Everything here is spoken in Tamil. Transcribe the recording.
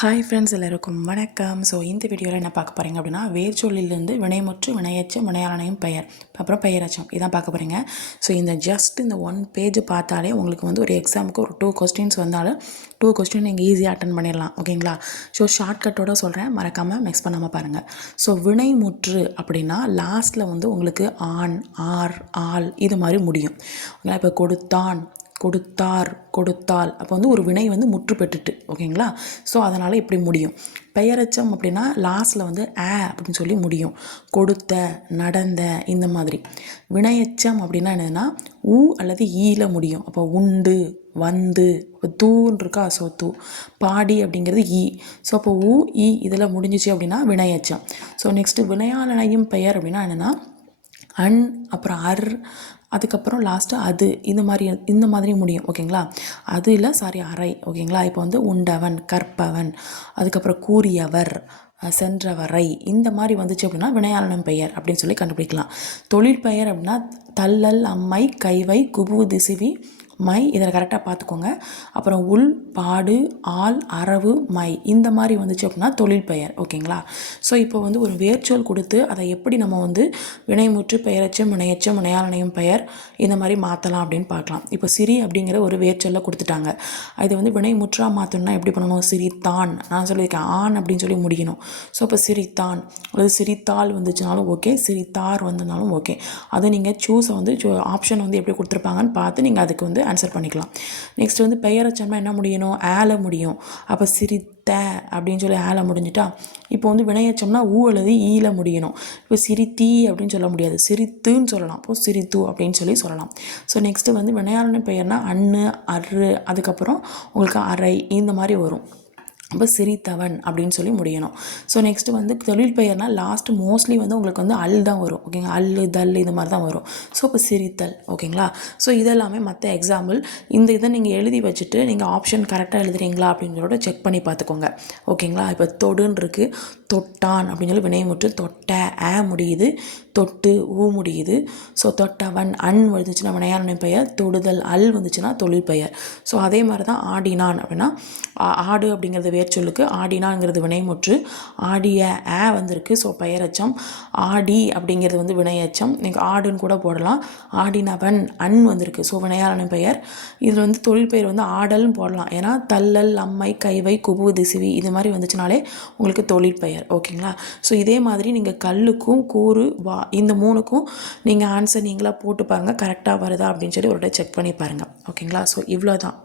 ஹாய் ஃப்ரெண்ட்ஸ் எல்லாருக்கும் வணக்கம். ஸோ இந்த வீடியோவில் என்ன பார்க்க போகிறீங்க அப்படின்னா வேர்ச்சொல்லிலிருந்து வினைமுற்று வினையச்சம் வினையாளனையும் பெயர். அப்புறம் பெயரச்சம். இதான் பார்க்க போகிறீங்க ஸோ இந்த ஜஸ்ட் இந்த ஒன் பேஜ் பார்த்தாலே உங்களுக்கு வந்து ஒரு எக்ஸாமுக்கு ஒரு டூ கொஸ்டின்ஸ் வந்தாலும் டூ கொஸ்டின் நீங்கள் ஈஸியாக அட்டன் பண்ணிடலாம். ஓகேங்களா? ஸோ ஷார்ட்கட்டோட சொல்கிறேன் மறக்காமல் மிக்ஸ் பண்ணாமல் பாருங்கள் ஸோ வினைமுற்று அப்படின்னா லாஸ்ட்டில் வந்து உங்களுக்கு ஆண் ஆர் ஆள் இது மாதிரி முடியும். ஓகேங்களா? இப்போ கொடுத்தான் கொடுத்தார் கொடுத்தால் அப்போ வந்து ஒரு வினை வந்து முற்று பெற்றுட்டு ஓகேங்களா? ஸோ அதனால் இப்படி முடியும். பெயரச்சம் அப்படின்னா லாஸ்ட்டில் வந்து ஆ அப்படின்னு சொல்லி முடியும். கொடுத்த நடந்த இந்த மாதிரி. வினையச்சம் அப்படின்னா என்னதுன்னா ஊ அல்லது ஈல முடியும். அப்போ உண்டு வந்து இப்போ தூன்னு இருக்கா? ஸோ தூ. பாடி அப்படிங்கிறது ஈ. ஸோ அப்போ ஊ ஈ இதில் முடிஞ்சிச்சு அப்படின்னா வினையச்சம். ஸோ நெக்ஸ்ட்டு வினையாளனையும் பெயர் அப்படின்னா என்னென்னா அன் அப்புறம் அர் அதுக்கப்புறம் லாஸ்ட்டு அது இந்த மாதிரி இந்த மாதிரி முடியும் ஓகேங்களா? அது இல்லை சாரி அறை ஓகேங்களா? இப்போ வந்து உண்டவன் கற்பவன் அதுக்கப்புறம் கூறியவர் சென்றவரை இந்த மாதிரி வந்துச்சு அப்படின்னா வினையாளனம் பெயர் அப்படின்னு சொல்லி கண்டுபிடிக்கலாம். தொழில் பெயர் அப்படின்னா தள்ளல் அம்மை கைவை குபு திசுவி மை இதில் கரெக்டாக பார்த்துக்கோங்க. அப்புறம் உள் பாடு ஆள் அரவு மை. இந்த மாதிரி வந்துச்சு அப்படின்னா தொழில் பெயர் ஓகேங்களா? ஸோ இப்போ வந்து ஒரு வேர்ச்சொல் கொடுத்து அதை எப்படி நம்ம வந்து வினைமுற்று பெயரச்சம் வினையச்சம் வினையாளனையும் பெயர் இந்த மாதிரி மாற்றலாம் அப்படின்னு பார்க்கலாம். இப்போ சிரி அப்படிங்கிற ஒரு வேர்ச்சொல்லை கொடுத்துட்டாங்க. இது வந்து வினைமுற்றாக மாற்றணும்னா எப்படி பண்ணணும்? சிரித்தான். நான் சொல்லியிருக்கேன் ஆண் அப்படின்னு சொல்லி முடிக்கணும். ஸோ இப்போ சிரித்தான். அல்லது சிரித்தாள் வந்துச்சுனாலும் ஓகே சிரித்தார் வந்தனாலும் ஓகே. அதை நீங்கள் சூஸை வந்து ஆப்ஷன் வந்து எப்படி கொடுத்துருப்பாங்கன்னு பார்த்து நீங்கள் அதுக்கு வந்து ஆன்சர் பண்ணிக்கலாம். நெக்ஸ்ட் வந்து பெயரச்சம்னா என்ன முடியணும்? ஆல முடியும். அப்போ சிரித்த அப்படின்னு சொல்லி ஆல முடிஞ்சிட்டா இப்போ வந்து வினையச்சம்னா ஊ அல்லது ஈல முடியணும். இப்போ சிரித்தி அப்படின்னு சொல்ல முடியாது. சிரித்துன்னு சொல்லலாம். அப்போ சிரித்து அப்படின்னு சொல்லி சொல்லலாம். ஸோ நெக்ஸ்ட்டு வந்து வினையாளன பெயர்னா அண்ணு அரு அதுக்கப்புறம் உங்களுக்கு அறை இந்த மாதிரி வரும். அப்போ சிரித்தவன் அப்படின்னு சொல்லி முடியணும். ஸோ நெக்ஸ்ட்டு வந்து தொழில் பெயர்னால் லாஸ்ட்டு மோஸ்ட்லி வந்து உங்களுக்கு வந்து அல் தான் வரும். ஓகேங்களா அல்லு தல் இது மாதிரி தான் வரும். ஸோ இப்போ சிரித்தல். ஓகேங்களா ஸோ இதெல்லாமே மற்ற எக்ஸாம்பிள் இந்த இதை நீங்கள் எழுதி வச்சுட்டு நீங்கள் ஆப்ஷன் கரெக்டாக எழுதுறீங்களா அப்படிங்கிறத செக் பண்ணி பார்த்துக்கோங்க. ஓகேங்களா இப்போ தொடுன்னு இருக்குது தொட்டான் அப்படின்னு சொல்லி வினைமுற்று தொட்ட ஆ முடியுது. தொட்டு ஊ முடியுது. ஸோ தொட்டவன் அன் வந்துச்சுன்னா வினையாளனை பெயர் தொடுதல் அல் வந்துச்சுன்னா தொழில் பெயர். ஸோ அதே மாதிரி தான் ஆடினான் அப்படின்னா ஆடு அப்படிங்கிறது வேர்ச்சொல்லுக்கு ஆடினாங்கிறது வினைமுற்று. ஆடிய ஆ வந்திருக்கு ஸோ பெயரச்சம். ஆடி அப்படிங்கிறது வந்து வினையச்சம். நீங்கள் ஆடுன்னு கூட போடலாம். ஆடினவன் அன் வந்திருக்கு ஸோ வினையாளன் பெயர். இதில் வந்து தொழில் பெயர் வந்து ஆடல்னு போடலாம். ஏன்னா தள்ளல் அம்மை கைவை குபு திசிவி இது மாதிரி வந்துச்சுனாலே உங்களுக்கு தொழில் பெயர் ஓகேங்களா? ஸோ இதே மாதிரி நீங்கள் கல்லுக்கும் கூறு வா இந்த மூணுக்கும் நீங்கள் ஆன்சர் நீங்களாக போட்டு பாருங்கள் கரெக்டாக வருதா அப்படின்னு சொல்லி ஒரு செக் பண்ணி பாருங்கள் ஓகேங்களா? ஸோ இவ்வளோ தான்